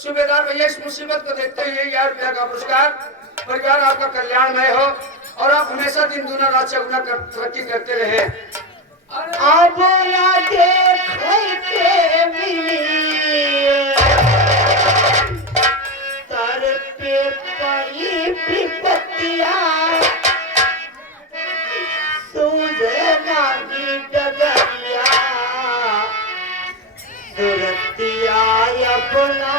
सूबेदार भैया, इस मुसीबत को देखते हुए 1000 रुपया का पुरस्कार, परिवार आपका कल्याणमय हो और आप हमेशा दिन दुना रात चौगुना तरक्की करते रहे। अब ना देखते मिली सर पे पड़ी विपत्तिया, सूझे नागी डगरिया, सुरतिया अपना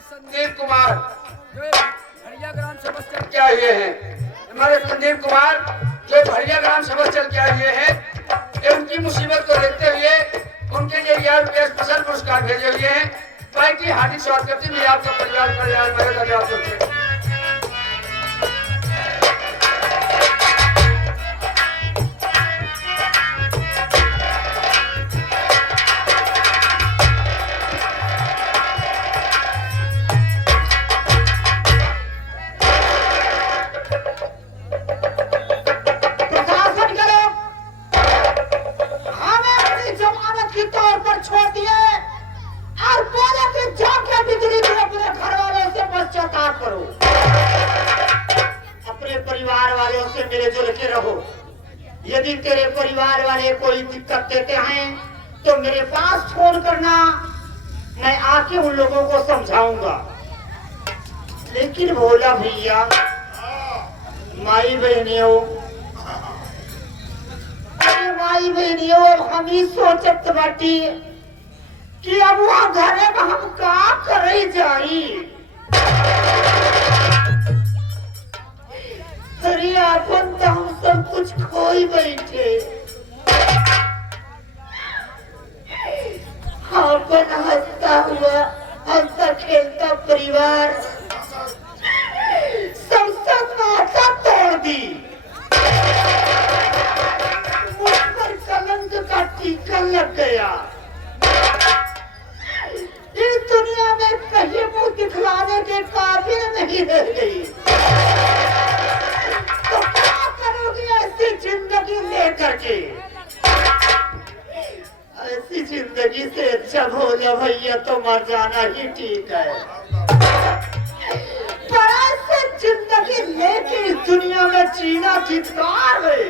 संदीप कुमार भरिया ग्राम सभा चल के आए हुए हैं। हमारे संदीप कुमार जो भरिया ग्राम सभा चल के आए हुए हैं, उनकी मुसीबत को देखते हुए उनके लिए 1000 रुपया स्पेशल पुरस्कार भेजे हुए हैं। भाई की हार्दिक स्वागत करते हुए आपका परिवार कल्याण धन्यवाद करते हैं। छोड़ दिए और बोले कि जाके बिजली को अपने घर वालों से पश्चाताप करो, अपने परिवार वालों से मिले जुल के रहो। यदि तेरे परिवार वाले कोई दिक्कत देते हैं तो मेरे पास फोन करना, मैं आके उन लोगों को समझाऊंगा। लेकिन भोला भैया, माई बहनियों, अरे माई बहनियों, हम ही सोचत बाटी कि अब वहाँ घरे में हम का करे जाई। अरे अपन तो हम सब कुछ खोई बैठे, अपन हंसता हुआ हंसता खेलता परिवार सबसे नाता तोड़ दी। मुझ पर कलंक का टीका लग गया। इस दुनिया में कहीं मुंह दिखलाने के काबिल नहीं रह गई। तो क्या करोगी ऐसी जिंदगी लेकर के? ऐसी जिंदगी से अच्छा भोला भैया तो मर जाना ही ठीक है। पर ऐसी जिंदगी लेके इस दुनिया में जीना धिक्कार है।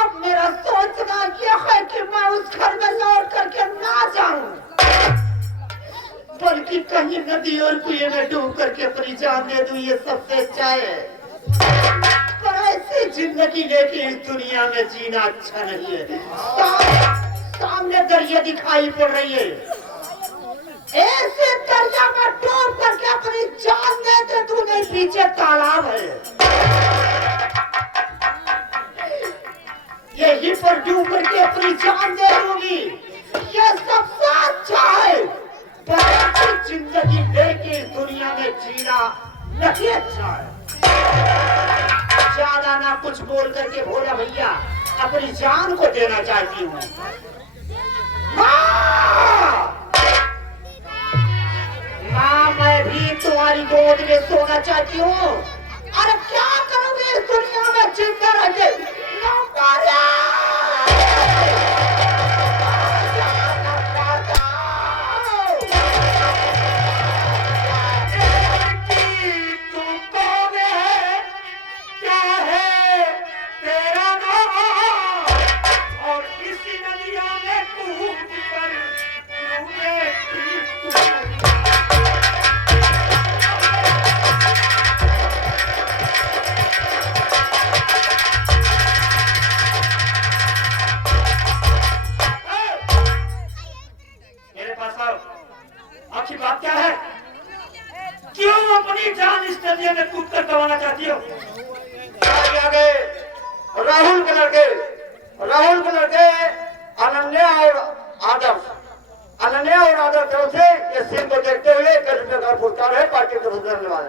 अब मेरा सोचना यह है कि मैं उस घर में लौट करके ना जाऊं, बल्कि कहीं नदी और कुएं में डूब करके अपनी जान दे दूं, ये सबसे अच्छा है। पर ऐसी जिंदगी लेके इस दुनिया में जीना अच्छा नहीं है। सामने दरिया दिखाई पड़ रही है, ऐसे दरिया में डूब करके अपनी जान दे दे तू, नहीं पीछे तालाब है, यही पर डूब करके अपनी जान दे दूंगी, ये सबसे अच्छा है। पर जिंदगी लेके इस दुनिया में जीना नहीं अच्छा है। ज्यादा ना कुछ बोल करके भोला भैया अपनी जान को देना चाहती हूँ। माँ, मैं भी तुम्हारी गोद में सोना चाहती हूँ। अरे क्या करोगे इस दुनिया में जिंदा रह के? आखिर बात क्या है? क्यों अपनी जान इस दरिया में कूद कर गंवाना चाहती हो? आगे राहुल के लड़के अनन्या और आदर्श तरफ से इस सीन को देखते हुए 1 रुपये का पुरस्कार है पार्टी की तरफ से देने वाले।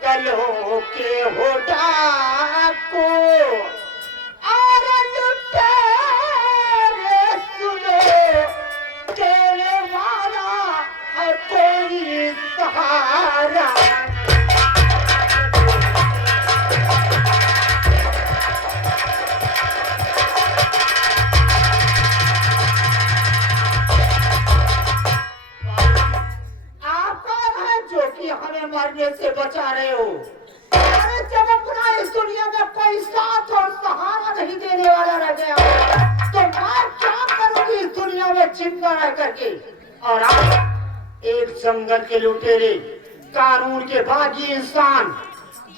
जंगलों के हो डाको और लुटेरे सुनो, तेरे वाला है कोई सहारा। मरने से बचा रहे हो। अरे जब अपना इस दुनिया में कोई साथ और सहारा नहीं देने वाला रह गया तो मैं क्या करूंगी इस दुनिया में जिंदा रह करके। और आप एक जंगल के लुटेरे, कानून के बागी इंसान,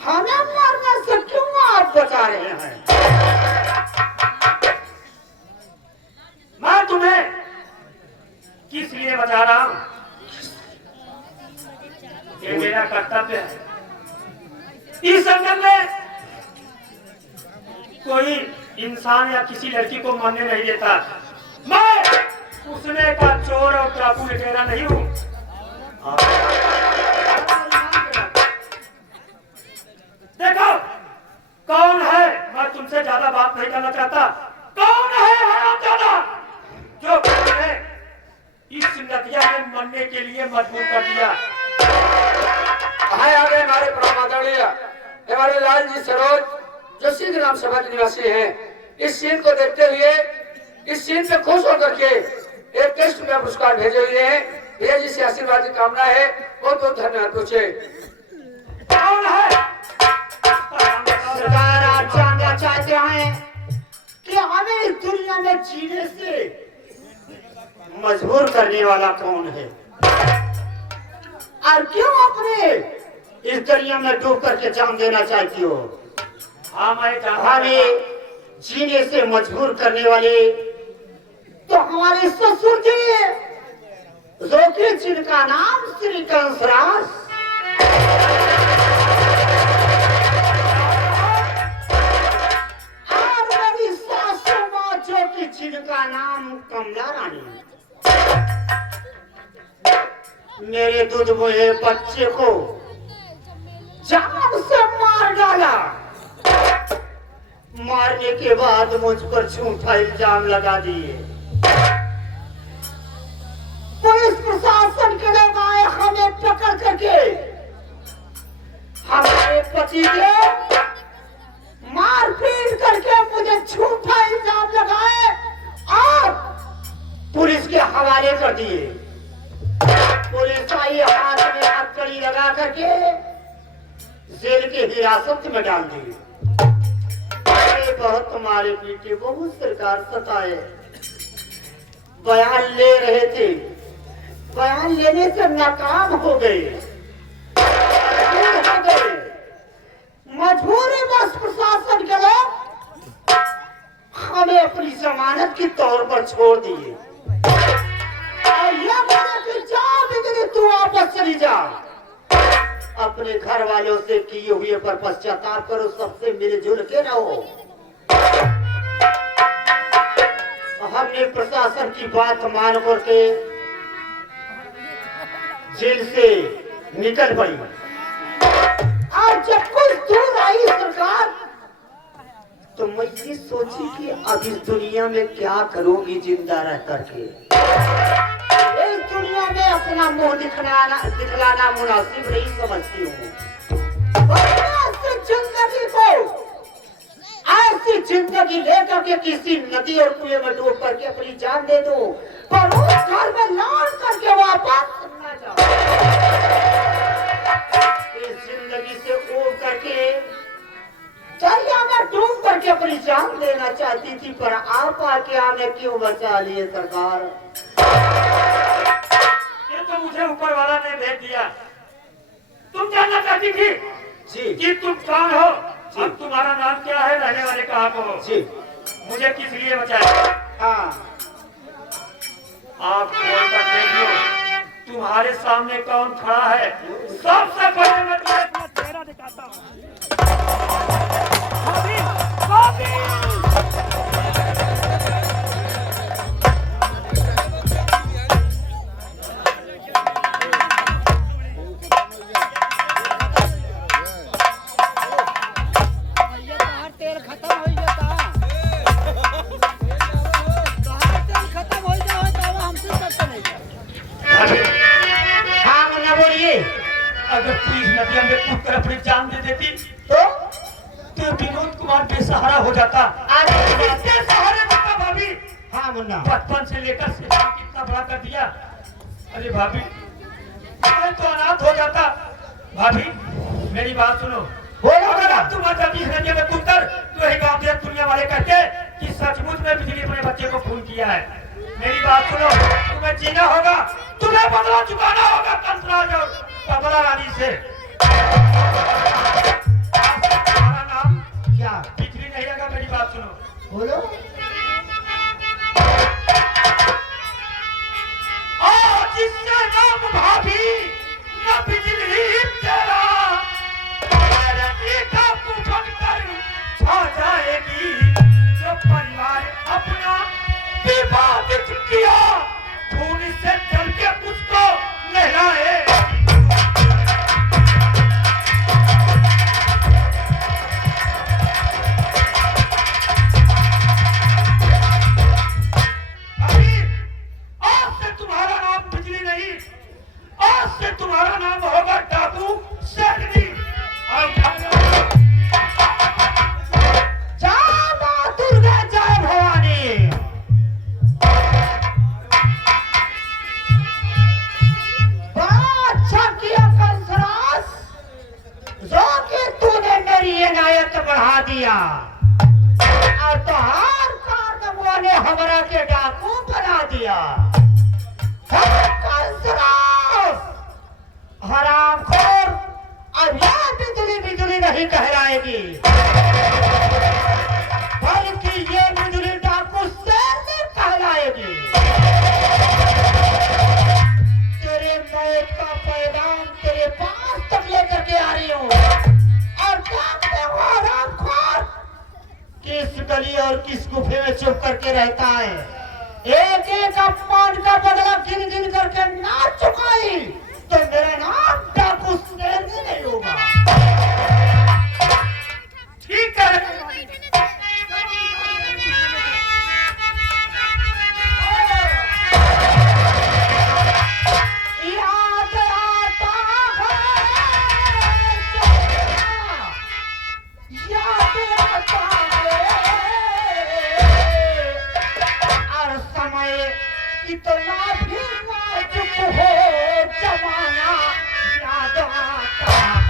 हमें मरने से क्यों आप बचा रहे हैं? मैं तुम्हें किस लिए बचा रहा हूं? ये मेरा कर्तव्य है। इस जंगल में कोई इंसान या किसी लड़की को मरने नहीं देता। मैं उसने का चोर और चाकू लुटेरा नहीं हूं। देखो कौन है, मैं तुमसे ज्यादा बात नहीं करना चाहता। कौन है हरामजादा जो तुम्हें इस नदिया में मरने के लिए मजबूर कर दिया? आगे हमारे परम आदरणीय हमारे लाल जी सरोज जो सिंह ग्राम सभा के निवासी हैं, इस सीन को देखते हुए इस सीन पे खुश होकर के 1 रुपया पुरस्कार भेजे हुए हैं। भैया जी से आशीर्वाद की कामना है। बहुत बहुत धन्यवाद। पूछे कौन है? सरकार आप जानना चाहते हैं कि हमें इस दुनिया में जीने से मजबूर करने वाला कौन है और क्यों अपने इस दरिया में डूब करके जान देना चाहती हो? हमें जीने से मजबूर करने वाले तो हमारे ससुर जी, जो कि जिनका नाम श्री कंसराज और मेरी सासू माँ जो कि जिनका नाम कमला रानी। मेरे दूध मुहे बच्चे को जान से मार डाला। मारने के बाद मुझ पर झूठा इल्जाम लगा दिए। पुलिस प्रशासन के लोग आए हमें पकड़ करके हमारे पति के मारपीट करके मुझे झूठा इल्जाम लगाए और पुलिस के हवाले कर दिए। पुलिस आई, हाथ में हथकड़ी लगा करके जेल के हिरासत में डाल दी। बहुत तुम्हारे पीछे बहुत सरकार सताए। बयान ले रहे थे, बयान लेने से नाकाम हो गए। मजबूरी बस प्रशासन के लोग हमें अपनी जमानत के तौर पर छोड़ दिए और यह बोला कि जाओ बिजली तू वापस चली जा, अपने घर वालों से किए हुए पर पश्चाताप करो, सबसे मिलजुल के रहो। हमने प्रशासन की बात मान करके जेल से निकल पड़ी और जब कुछ दूर आई सरकार तो मैं ये सोची कि अब इस दुनिया में क्या करूंगी जिंदा रह करके। इस दुनिया में अपना मुंह दिखलाना मुनासिब नहीं समझती हूँ। जिंदगी को ऐसी जिंदगी लेकर के किसी नदी और कुएं में डूब करके अपनी जान दे दो, पर उस घर में लौट करके वापस न जाओ। इस जिंदगी से उड़ करके दरिया में डूब कर करके अपनी जान देना चाहती थी, पर आप आके हमें क्यों बचा लिए सरकार? ये तो मुझे ऊपर वाला ने भेज दिया। तुम जानना चाहती थी जी कि तुम कौन हो और तुम्हारा नाम क्या है, रहने वाले कहाँ को हो? जी मुझे किस लिए बचाया? हाँ आप खोल कर देख लो, तुम्हारे सामने कौन खड़ा है। सबसे पहले मैं तुम्हें अपना चेहरा दिखाता हूँ। भाभी, भाभी! अगर तू इस नदिया में कूद कर अपनी जान दे देती तो विनोद कुमार बेसहारा हो जाता। किसके सहारे बता भाभी? हाँ मुन्ना, बचपन से लेकर से कितना बड़ा कर दिया। अरे भाभी, मैं तो अनाथ हो जाता। भाभी मेरी बात सुनो, अगर आप तुम जाती इस नदिया में कूद कर तो यही गाँव देश दुनिया वाले कहते कि सचमुच में बिजली अपने बच्चे को खून किया है। मेरी बात सुनो, तुम्हें जीना होगा, तुम्हें बदला चुकाना होगा कंसराज और कमला रानी से। तुम्हारा नाम क्या बिजली नहीं लगा। मेरी बात सुनो, बोलो। जिसका नाम भाभी न बिजली तेरा, बनकर छा जाएगी। जो परिवार अपना विवादित किया, खून से जल के उसको नहलाए। तुम्हारा नाम होगा डाकू शेरनी। जय मां दुर्गा, जय भवानी। बड़ा अच्छा किया कंसराज, जो कि तूने मेरी इनायत बढ़ा दिया और तोहार कारनामों ने हमरा के डाकू बना दिया। हरामखोर, अब यह बिजली बिजली नहीं कहलाएगी, बल्कि ये बिजली डाकू शेरनी कहलाएगी। तेरे मौत का पैगाम तेरे पास तक लेकर के आ रही हूँ, और देखते हो हरामखोर किस गली और किस गुफे में छुप करके रहता है। एक एक अपमान का बदला गिन गिन करके ना चुकाई तो मेरा नाम डाकू शेरनी नहीं होगा। ठीक है, याद आता है और समय इतना भी नाजुक हो, जमाना याद आता है।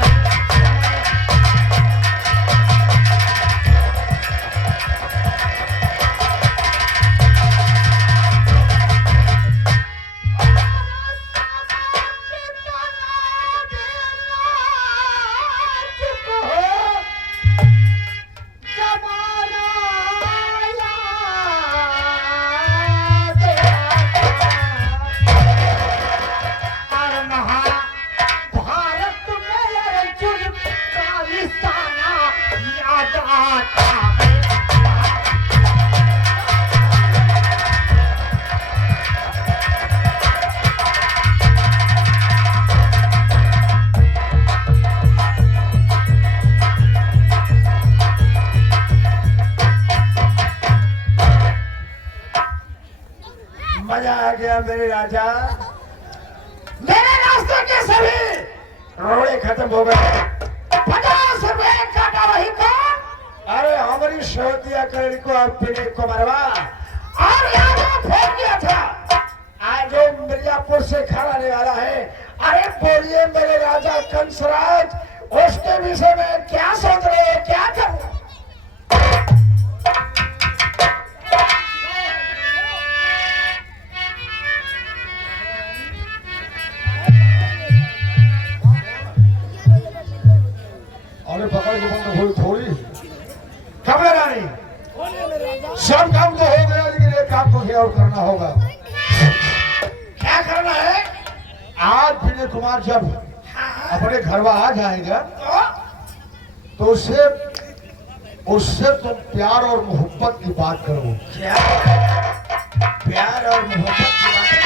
मजा आ गया मेरे राजा। मेरे रास्ते के सभी रोड़े खत्म हो गए। 50 रुपए काटा वही कौन? अरे हमारी शोतिया करण को आप पीने को मरवा और यहाँ फोन किया था आज जो मिर्जापुर से खड़ा आने वाला है। अरे बोलिए मेरे राजा कंसराज, उसके विषय में क्या सोच रहे हैं, क्या कर रहे हैं? काम तुझे और करना होगा। क्या करना है? आज फिर कुमार जब अपने घर में आ जाएगा तो उससे तुम प्यार और मोहब्बत की बात करो। क्या प्यार और मोहब्बत की बात?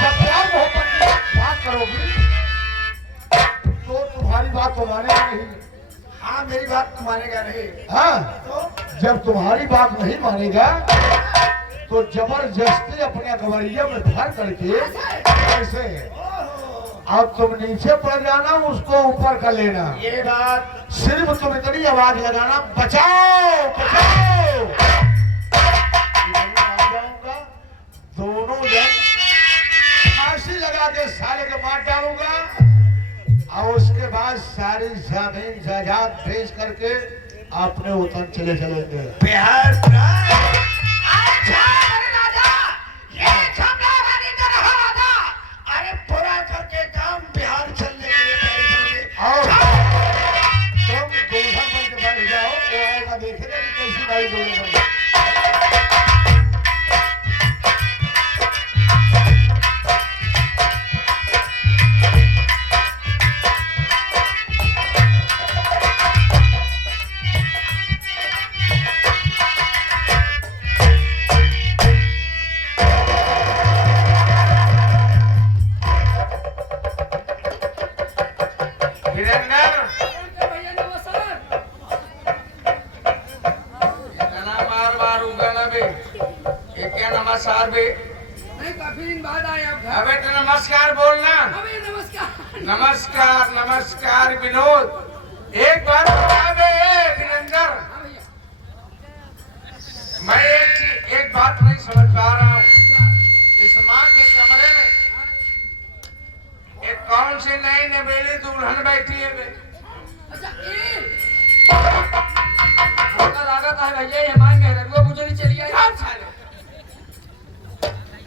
जब प्यार मोहब्बत की बात करोगी तो तुम्हारी बात तो मानेगा नहीं। हाँ, मेरी बात तो मानेगा नहीं। हाँ, तो जब तुम्हारी बात नहीं मानेगा तो जबरदस्ती अपने गवैया में भर करके ऐसे अब तुम नीचे पड़ जाना, उसको ऊपर कर लेना। ये बात सिर्फ तुम इतनी आवाज लगाना, बचाओ बचाओ। आ जाऊंगा, दोनों जन फांसी लगा के साले को मार डालूंगा और उसके बाद सारी जमीन जायदाद बेच करके अपने वतन चले चलेंगे। बिहार पूरा करके काम बिहार चलने के लिए आओ, तुम दुल्हन बन के बैठ जाओ, वो आएगा देखेगा कि कैसी भाई दुल्हन बन। भैया नमस्कार। नमस्कार बे। नहीं, काफी दिन बाद आए आप घर। अबे तो नमस्कार बोलना। अबे नमस्कार। नमस्कार नमस्कार विनोद। एक बात बता बे वीरेंद्र, हाँ भैया। मैं एक बात नहीं समझ पा रहा हूँ। क्या? इस माँ के कमरे में एक कौन सी नई नवेली दुल्हन बैठी है बे? अच्छा, हमका लागत है भैया ये हमारे मेहरगुआ बुजुर्ग चली आई। क्या साले?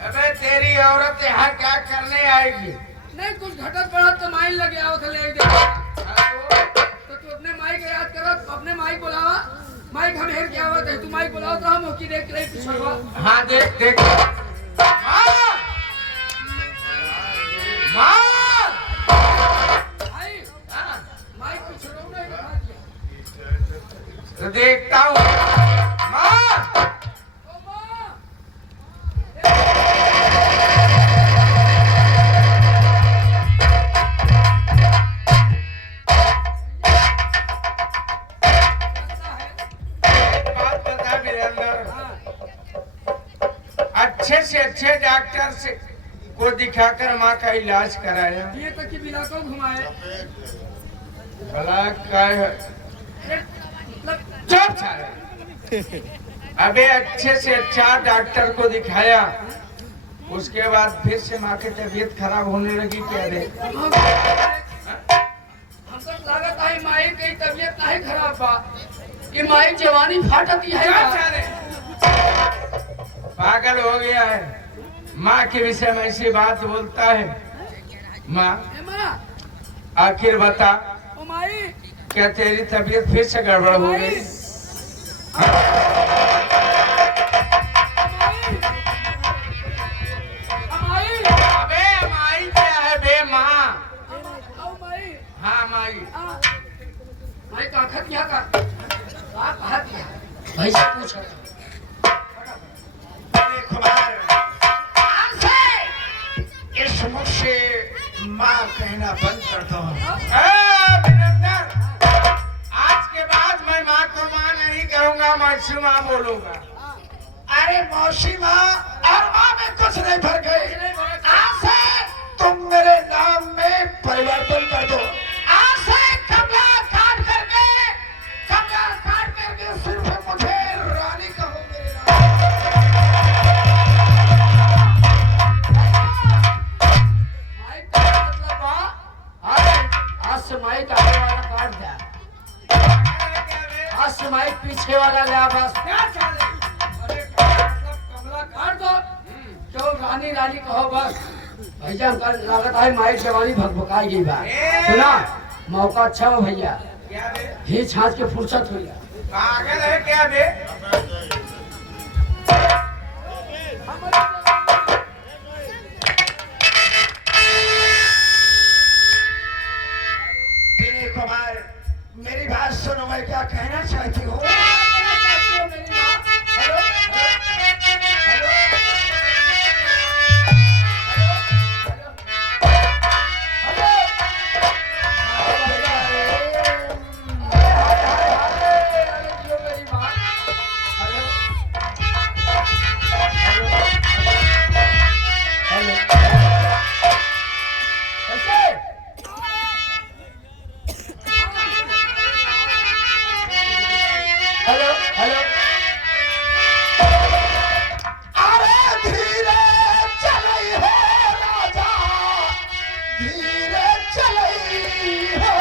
अबे तेरी औरत यहाँ क्या करने आएगी? नहीं, कुछ घटत बढ़त तो माइल लगे आओ थे ले दे। तो तू अपने माई को याद करत, अपने माई बुलावा। माई हम हेर क्या हुआ तू माई बुलाओ तो हम होकी देख रहे पिछड़वा। हाँ देख देख। माँ! माँ! भाई, हाँ, माई पिछड़ो नहीं दिखा दिया। तो देखता हूँ। माँ! ओ माँ! बात बता वीरेंद्र, अच्छे से अच्छे डॉक्टर से को दिखाकर माँ का इलाज कराया। ये तक कि बिना को घुमाए। भला क्या है? मतलब चुप साले। अबे अच्छे से अच्छा डॉक्टर को दिखाया, उसके बाद फिर से माँ की तबीयत खराब होने लगी। क्या रे? हमको लागत है माई की तबीयत नहीं खराब बा। ये माई जवानी फाटती है चुप का? साले। पागल हो गया है। माँ के विषय में ऐसी बात बोलता है। माँ ए माँ, आखिर बता, ओ माई, क्या तेरी तबीयत फिर से गड़बड़ हो गई? अबे माई क्या है बे माँ? हाँ माई। भाई का खत क्या का कहा दिया भाई से पूछा कुमार इस मुख से माँ कहना बंद कर दो। वीरेंद्र, आज के बाद मैं माँ को माँ नहीं कहूँगा, मौसी माँ बोलूंगा। अरे मौसी माँ और माँ में कुछ नहीं फर्क है। आज से तुम मेरे नाम में परिवर्तन कर दो। आज से कमला काट करके सिर्फ मुझे रानी कहो मेरे माई का मतलब बा आज से माई का आगे वाला काट दिया, आज से माई पीछे वाला ले बस। क्या चाले? कमला काट दो, क्यों रानी रानी कहो बस। भैया हमका लागत है माई जवानी भगभगाई गई बा। सुना, मौका अच्छा हो भैया, क्या बे? ही छाछ के फुर्सत हुई। पागल है क्या बे? विनय कुमार, मेरी बात सुनो, मैं क्या कहना चाहती हूँ। हेलो हेलो अरे धीरे चलई हो राजा, धीरे चलई हो।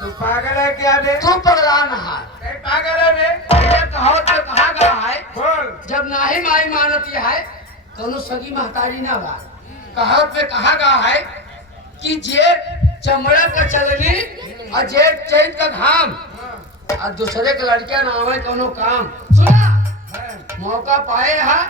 तू पागल है क्या बे? तू पगलान है कहीं पागल है बे? ये कहो तो कहा गया है बोल। जब नाही माई मानत ये है कोनो सगी महतारी ना बा। कहावत में कहा गया है कि जेठ चमड़ा का चलनी और जेठ चैत का घाम और दूसरे के लड़कियां ना आवे कोनो काम। सुना मौका पाए है